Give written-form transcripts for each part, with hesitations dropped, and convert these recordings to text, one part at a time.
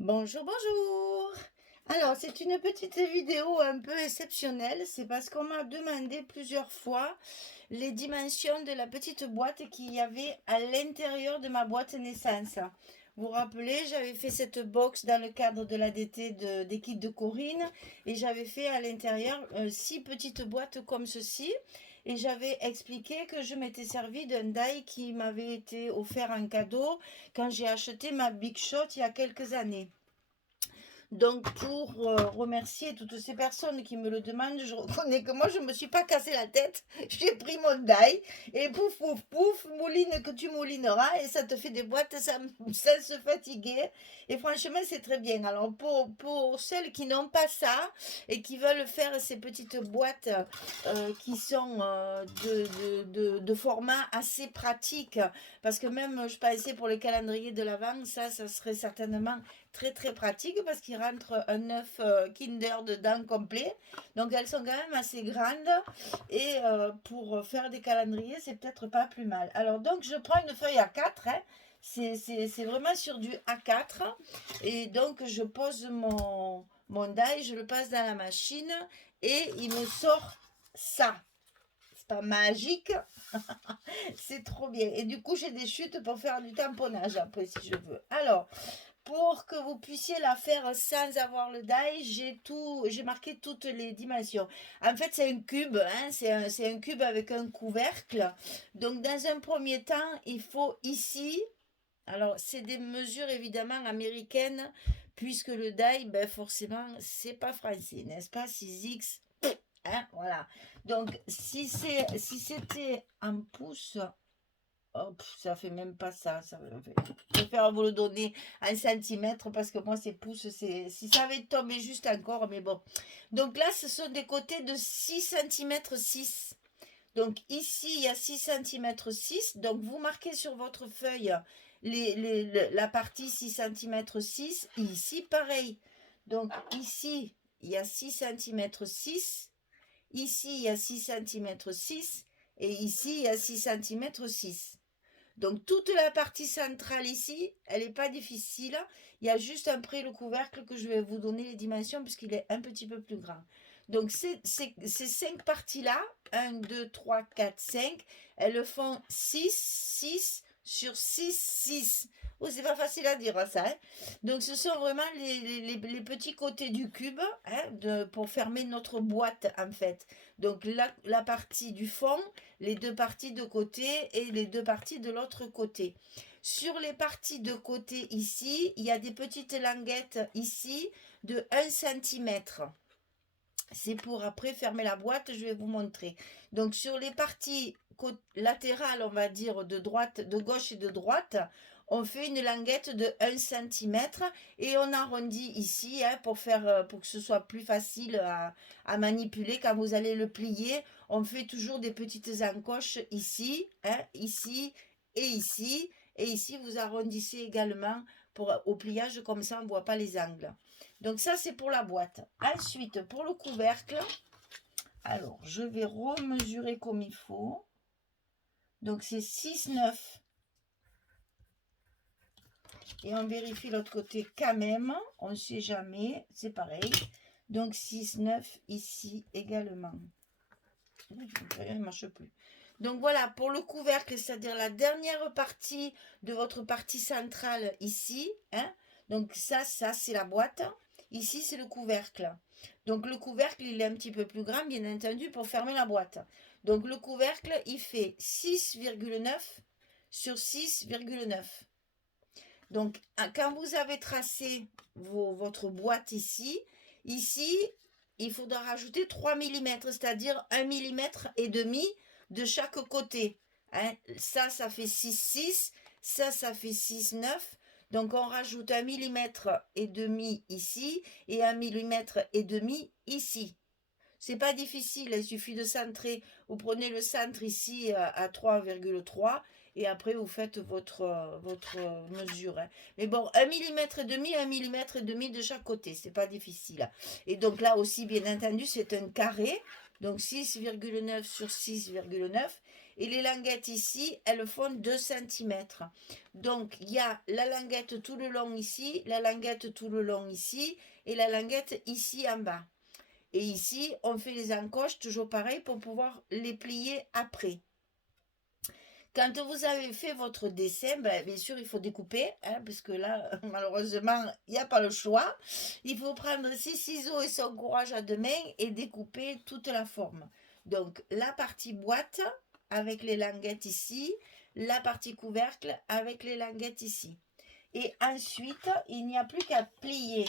Bonjour, bonjour. Alors, c'est une petite vidéo un peu exceptionnelle. C'est parce qu'on m'a demandé plusieurs fois les dimensions de la petite boîte qu'il y avait à l'intérieur de ma boîte naissance. Vous vous rappelez, j'avais fait cette box dans le cadre de l'ADT des kits de Corinne et j'avais fait à l'intérieur 6 petites boîtes comme ceci. Et j'avais expliqué que je m'étais servi d'un die qui m'avait été offert en cadeau quand j'ai acheté ma Big Shot il y a quelques années. Donc, pour remercier toutes ces personnes qui me le demandent, je reconnais que moi, je ne me suis pas cassé la tête. J'ai pris mon die et pouf, pouf, pouf, mouline que tu moulineras et ça te fait des boîtes sans se fatiguer. Et franchement, c'est très bien. Alors, pour celles qui n'ont pas ça et qui veulent faire ces petites boîtes qui sont de format assez pratique, parce que même, je pensais pour le calendrier de l'Avent, ça serait certainement très très pratique parce qu'il rentre un œuf Kinder dedans complet. Donc elles sont quand même assez grandes et pour faire des calendriers, c'est peut-être pas plus mal. Alors donc je prends une feuille A4, hein. C'est vraiment sur du A4 et donc je pose mon die, je le passe dans la machine et il me sort ça. C'est pas magique, c'est trop bien. Et du coup, j'ai des chutes pour faire du tamponnage après si je veux. Alors, pour que vous puissiez la faire sans avoir le die, j'ai marqué toutes les dimensions. En fait, c'est un cube, hein, c'est un cube avec un couvercle. Donc, dans un premier temps, il faut ici, alors c'est des mesures évidemment américaines, puisque le die, ben forcément, c'est pas français, n'est-ce pas? 6x, hein, voilà. Donc, si c'était en pouces, oh, ça fait même pas ça. Je préfère vous le donner en centimètres parce que moi, ces pouces, si ça avait tombé juste encore, mais bon. Donc là, ce sont des côtés de 6 centimètres 6. Donc ici, il y a 6 centimètres 6. Donc vous marquez sur votre feuille la partie 6 centimètres 6. Ici, pareil. Donc ici, il y a 6 centimètres 6. Ici, il y a 6 centimètres 6. Et ici, il y a 6 centimètres 6. Donc toute la partie centrale ici, elle n'est pas difficile. Il y a juste après le couvercle que je vais vous donner les dimensions puisqu'il est un petit peu plus grand. Donc ces 5 parties-là, 1, 2, 3, 4, 5, elles font 6 sur 6. Oh, c'est pas facile à dire ça, hein. Donc ce sont vraiment les petits côtés du cube, hein, pour fermer notre boîte en fait. Donc la partie du fond, les 2 parties de côté et les 2 parties de l'autre côté. Sur les parties de côté ici, il y a des petites languettes ici de 1 cm. C'est pour après fermer la boîte, je vais vous montrer. Donc sur les parties latérales, on va dire de droite, de gauche et de droite, on fait une languette de 1 cm et on arrondit ici, hein, pour que ce soit plus facile à manipuler. Quand vous allez le plier, on fait toujours des petites encoches ici, hein, ici et ici. Et ici, vous arrondissez également au pliage, comme ça on ne voit pas les angles. Donc ça, c'est pour la boîte. Ensuite, pour le couvercle, alors je vais remesurer comme il faut. Donc c'est 6,9. Et on vérifie l'autre côté quand même. On ne sait jamais. C'est pareil. Donc 6,9 ici également. Ça ne marche plus. Donc voilà, pour le couvercle, c'est-à-dire la dernière partie de votre partie centrale ici, hein. Donc ça c'est la boîte. Ici, c'est le couvercle. Donc le couvercle, il est un petit peu plus grand, bien entendu, pour fermer la boîte. Donc le couvercle, il fait 6,9 sur 6,9. Donc quand vous avez tracé votre boîte ici, il faudra rajouter 3 mm, c'est-à-dire 1,5 mm de chaque côté, hein. Ça fait 6,6, ça fait 6,9. Donc on rajoute 1,5 mm ici et 1,5 mm ici. C'est pas difficile, il suffit de centrer. Vous prenez le centre ici à 3,3 et après vous faites votre mesure, hein. Mais bon, 1,5 mm de chaque côté, c'est pas difficile. Et donc là aussi, bien entendu, c'est un carré, donc 6,9 sur 6,9. Et les languettes ici, elles font 2 centimètres. Donc, il y a la languette tout le long ici, la languette tout le long ici, et la languette ici en bas. Et ici, on fait les encoches, toujours pareil, pour pouvoir les plier après. Quand vous avez fait votre dessin, bien sûr, il faut découper, hein, parce que là, malheureusement, il n'y a pas le choix. Il faut prendre ses ciseaux et son courage à deux mains et découper toute la forme. Donc, la partie boîte avec les languettes ici, la partie couvercle avec les languettes ici. Et ensuite, il n'y a plus qu'à plier.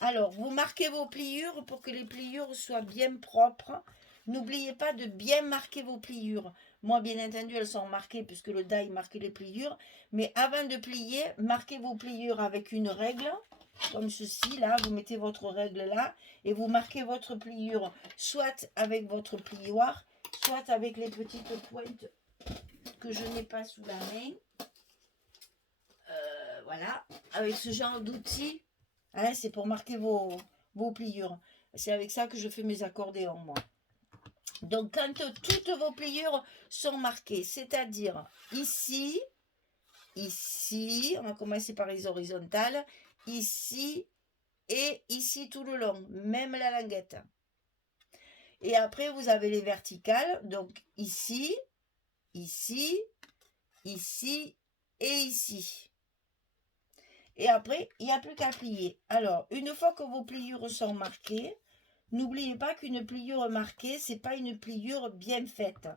Alors, vous marquez vos pliures pour que les pliures soient bien propres. N'oubliez pas de bien marquer vos pliures. Moi, bien entendu, elles sont marquées puisque le die marque les pliures. Mais avant de plier, marquez vos pliures avec une règle, comme ceci. Là, vous mettez votre règle là et vous marquez votre pliure soit avec votre plioir, soit avec les petites pointes que je n'ai pas sous la main. Voilà, avec ce genre d'outils. Hein, c'est pour marquer vos pliures. C'est avec ça que je fais mes accordéons, moi. Donc, quand toutes vos pliures sont marquées, c'est-à-dire ici, ici, on va commencer par les horizontales, ici et ici tout le long, même la languette. Et après, vous avez les verticales, donc ici, ici, ici et ici. Et après, il n'y a plus qu'à plier. Alors, une fois que vos pliures sont marquées, n'oubliez pas qu'une pliure marquée, ce n'est pas une pliure bien faite.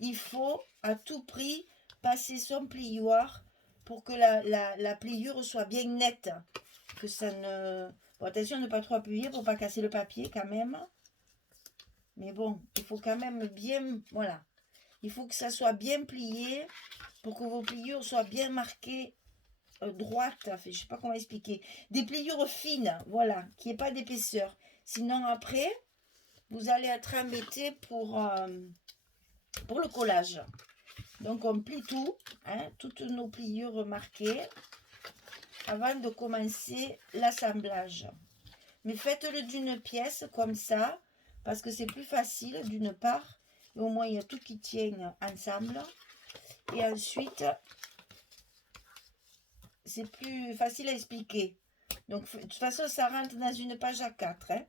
Il faut à tout prix passer son plioir pour que la pliure soit bien nette. Que ça ne... Bon, attention de ne pas trop appuyer pour ne pas casser le papier quand même. Mais bon, il faut quand même bien... Voilà. Il faut que ça soit bien plié pour que vos pliures soient bien marquées droite, je ne sais pas comment expliquer, des pliures fines, voilà, qui n'y ait pas d'épaisseur. Sinon après, vous allez être embêté pour le collage. Donc on plie tout, hein, toutes nos pliures marquées, avant de commencer l'assemblage. Mais faites-le d'une pièce comme ça, parce que c'est plus facile d'une part, et au moins il y a tout qui tient ensemble. Et ensuite, c'est plus facile à expliquer. Donc, de toute façon, ça rentre dans une page A4. Hein.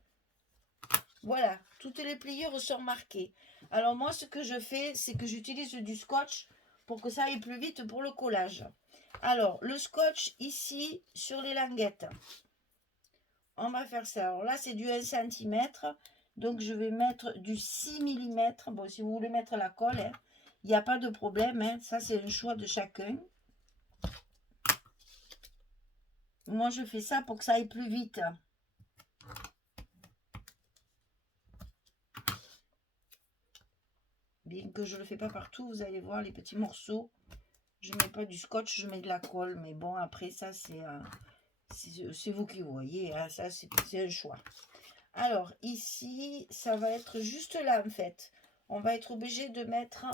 Voilà, toutes les pliures sont marquées. Alors, moi, ce que je fais, c'est que j'utilise du scotch pour que ça aille plus vite pour le collage. Alors, le scotch ici, sur les languettes. On va faire ça. Alors là, c'est du 1 cm. Donc, je vais mettre du 6 mm. Bon, si vous voulez mettre la colle, hein, il n'y a pas de problème. Hein. Ça, c'est un choix de chacun. Moi, je fais ça pour que ça aille plus vite. Bien que je ne le fais pas partout, vous allez voir les petits morceaux. Je ne mets pas du scotch, je mets de la colle. Mais bon, après, ça, c'est vous qui voyez. Hein, ça, c'est un choix. Alors, ici, ça va être juste là, en fait. On va être obligé de mettre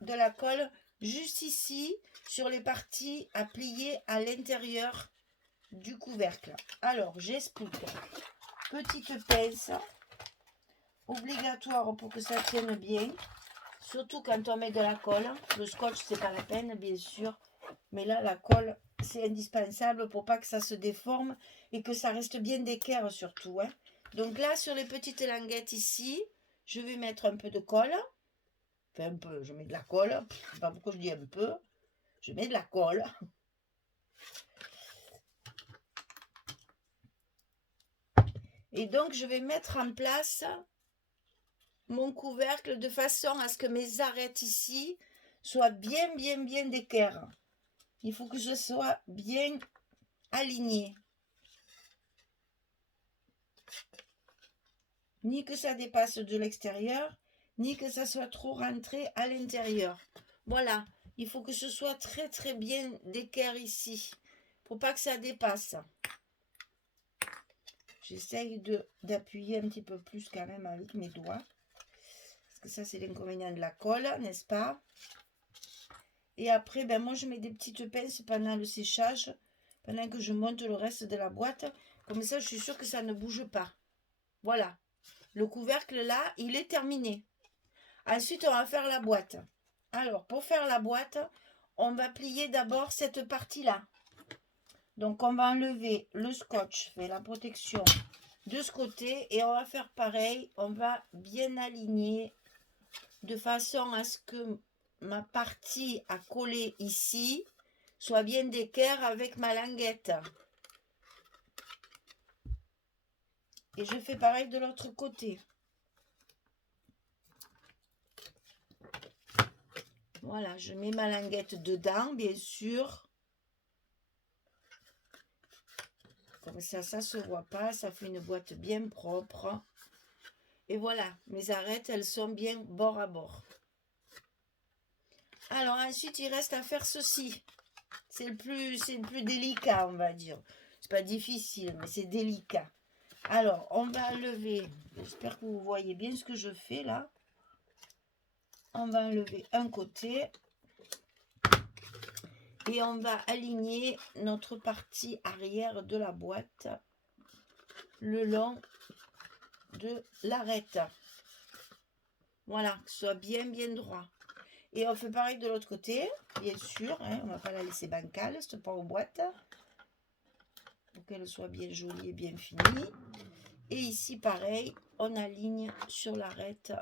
de la colle juste ici, sur les parties à plier à l'intérieur du couvercle. Alors, j'explique. Petite pince, obligatoire pour que ça tienne bien, surtout quand on met de la colle. Le scotch, c'est pas la peine, bien sûr, mais là, la colle, c'est indispensable pour pas que ça se déforme et que ça reste bien d'équerre surtout. Hein. Donc là, sur les petites languettes ici, je vais mettre un peu de colle. Enfin, un peu, je mets de la colle. Je sais pas pourquoi je dis un peu. Je mets de la colle. Et donc, je vais mettre en place mon couvercle de façon à ce que mes arêtes ici soient bien d'équerre. Il faut que je sois bien aligné. Ni que ça dépasse de l'extérieur, ni que ça soit trop rentré à l'intérieur. Voilà, il faut que ce soit très bien d'équerre ici, pour pas que ça dépasse. J'essaye d'appuyer un petit peu plus quand même avec mes doigts. Parce que ça, c'est l'inconvénient de la colle, n'est-ce pas? Et après, ben moi, je mets des petites pinces pendant le séchage, pendant que je monte le reste de la boîte. Comme ça, je suis sûre que ça ne bouge pas. Voilà. Le couvercle, là, il est terminé. Ensuite, on va faire la boîte. Alors, pour faire la boîte, on va plier d'abord cette partie-là. Donc, on va enlever le scotch, fait la protection de ce côté. Et on va faire pareil. On va bien aligner de façon à ce que ma partie à coller ici soit bien d'équerre avec ma languette. Et je fais pareil de l'autre côté. Voilà, je mets ma languette dedans, bien sûr. Comme ça ne se voit pas, ça fait une boîte bien propre. Et voilà, mes arêtes, elles sont bien bord à bord. Alors ensuite, il reste à faire ceci. C'est le plus délicat, on va dire. C'est pas difficile, mais c'est délicat. Alors, on va enlever, j'espère que vous voyez bien ce que je fais là. On va enlever un côté. Et on va aligner notre partie arrière de la boîte le long de l'arête. Voilà, que ce soit bien droit. Et on fait pareil de l'autre côté, bien sûr. Hein, on ne va pas la laisser bancale, cette pauvre boîte. Pour qu'elle soit bien jolie et bien finie. Et ici, pareil, on aligne sur l'arête.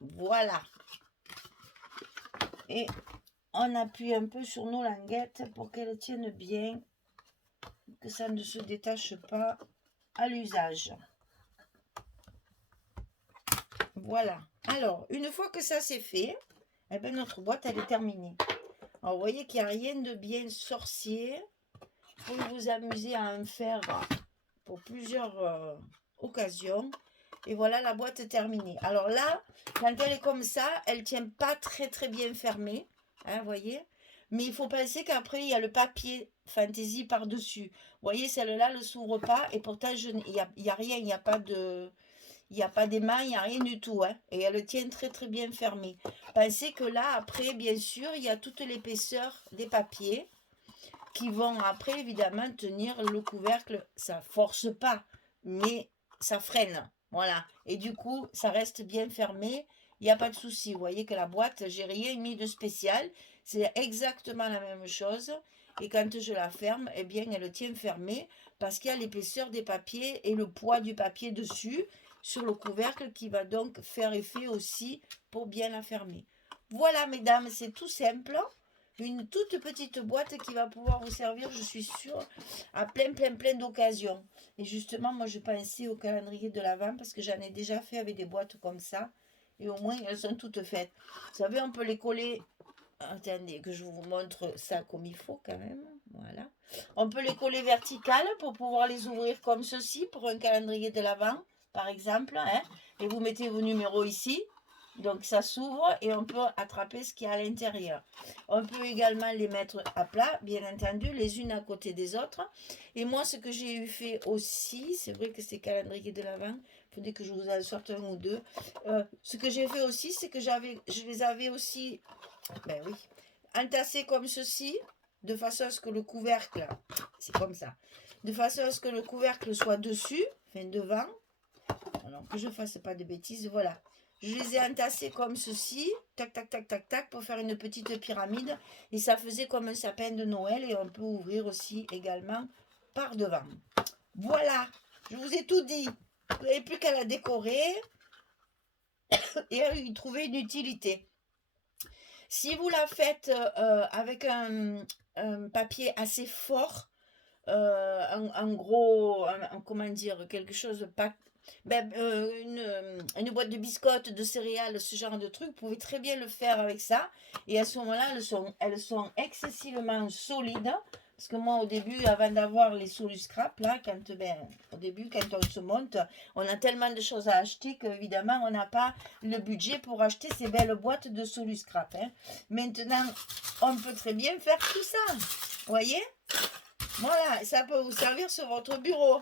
Voilà. Et on appuie un peu sur nos languettes pour qu'elles tiennent bien, que ça ne se détache pas à l'usage. Voilà. Alors, une fois que ça c'est fait, eh bien, notre boîte, elle est terminée. Alors, vous voyez qu'il n'y a rien de bien sorcier. Vous pouvez vous amuser à en faire pour plusieurs occasions. Et voilà, la boîte est terminée. Alors là, quand elle est comme ça, elle ne tient pas très bien fermée. Hein, vous voyez. Mais il faut penser qu'après, il y a le papier fantaisie par-dessus. Vous voyez, celle-là ne s'ouvre pas. Et pourtant, il n'y a rien, il n'y a pas de... Il n'y a pas d'émail, il n'y a rien du tout. Hein, et elle tient très bien fermée. Pensez que là, après, bien sûr, il y a toute l'épaisseur des papiers qui vont après, évidemment, tenir le couvercle. Ça force pas, mais ça freine. Voilà. Et du coup, ça reste bien fermé. Il n'y a pas de souci. Vous voyez que la boîte, j'ai rien mis de spécial. C'est exactement la même chose. Et quand je la ferme, eh bien, elle tient fermée parce qu'il y a l'épaisseur des papiers et le poids du papier dessus sur le couvercle qui va donc faire effet aussi pour bien la fermer. Voilà, mesdames, c'est tout simple. Une toute petite boîte qui va pouvoir vous servir, je suis sûre, à plein d'occasions. Et justement, moi, je pensais au calendrier de l'Avent parce que j'en ai déjà fait avec des boîtes comme ça. Et au moins, elles sont toutes faites. Vous savez, on peut les coller. Attendez, que je vous montre ça comme il faut quand même. Voilà. On peut les coller verticales pour pouvoir les ouvrir comme ceci pour un calendrier de l'Avent, par exemple. Hein. Et vous mettez vos numéros ici. Donc ça s'ouvre et on peut attraper ce qu'il y a à l'intérieur. On peut également les mettre à plat, bien entendu, les unes à côté des autres. Et moi, ce que j'ai eu fait aussi, c'est vrai que c'est calendrier de l'Avent, il faudrait que je vous en sorte un ou deux. Ce que j'ai fait aussi, c'est que je les avais aussi, ben oui, entassés comme ceci, de façon à ce que le couvercle, c'est comme ça, de façon à ce que le couvercle soit dessus, enfin devant. Alors que je ne fasse pas de bêtises, voilà. Je les ai entassés comme ceci, tac, pour faire une petite pyramide. Et ça faisait comme un sapin de Noël. Et on peut ouvrir aussi également par devant. Voilà, je vous ai tout dit. Vous n'avez plus qu'à la décorer et à y trouver une utilité. Si vous la faites avec un papier assez fort, un gros, comment dire, quelque chose de pas... une boîte de biscottes, de céréales, ce genre de truc, vous pouvez très bien le faire avec ça. Et à ce moment-là, elles sont excessivement solides. Parce que moi, au début, avant d'avoir les Soluscrap, là, au début, quand on se monte, on a tellement de choses à acheter qu'évidemment, on n'a pas le budget pour acheter ces belles boîtes de Soluscrap. Hein. Maintenant, on peut très bien faire tout ça. Vous voyez ? Voilà, ça peut vous servir sur votre bureau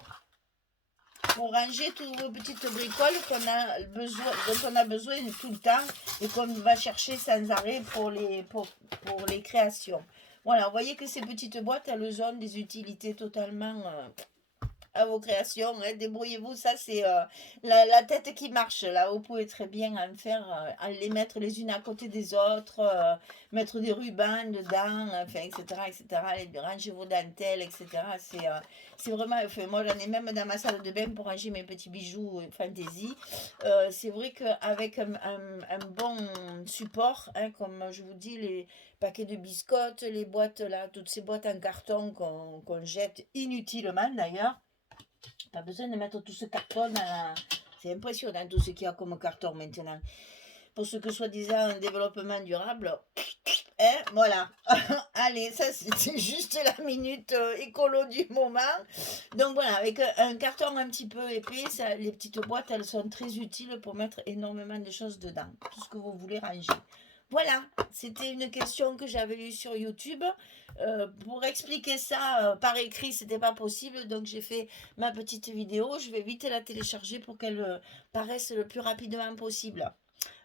pour ranger toutes vos petites bricoles dont on a besoin tout le temps et qu'on va chercher sans arrêt pour les créations. Voilà, vous voyez que ces petites boîtes, elles ont des utilités totalement à vos créations, hein, débrouillez-vous, ça c'est la tête qui marche, là, vous pouvez très bien en faire, à les mettre les unes à côté des autres, mettre des rubans dedans, enfin, etc., etc., ranger vos dentelles, etc., c'est vraiment, enfin, moi j'en ai même dans ma salle de bain pour ranger mes petits bijoux fantaisie. C'est vrai qu'avec un bon support, hein, comme je vous dis, les paquets de biscottes, les boîtes là, toutes ces boîtes en carton qu'on jette inutilement d'ailleurs, pas besoin de mettre tout ce carton dans la... C'est impressionnant tout ce qu'il y a comme carton maintenant. Pour ce que soi-disant un développement durable, hein, voilà. Allez, ça c'était juste la minute écolo du moment. Donc voilà, avec un carton un petit peu épais, ça, les petites boîtes, elles sont très utiles pour mettre énormément de choses dedans. Tout ce que vous voulez ranger. Voilà, c'était une question que j'avais eue sur YouTube. Pour expliquer ça par écrit, c'était pas possible, donc j'ai fait ma petite vidéo. Je vais vite la télécharger pour qu'elle paraisse le plus rapidement possible.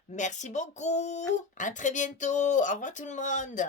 Merci beaucoup. À très bientôt. Au revoir tout le monde.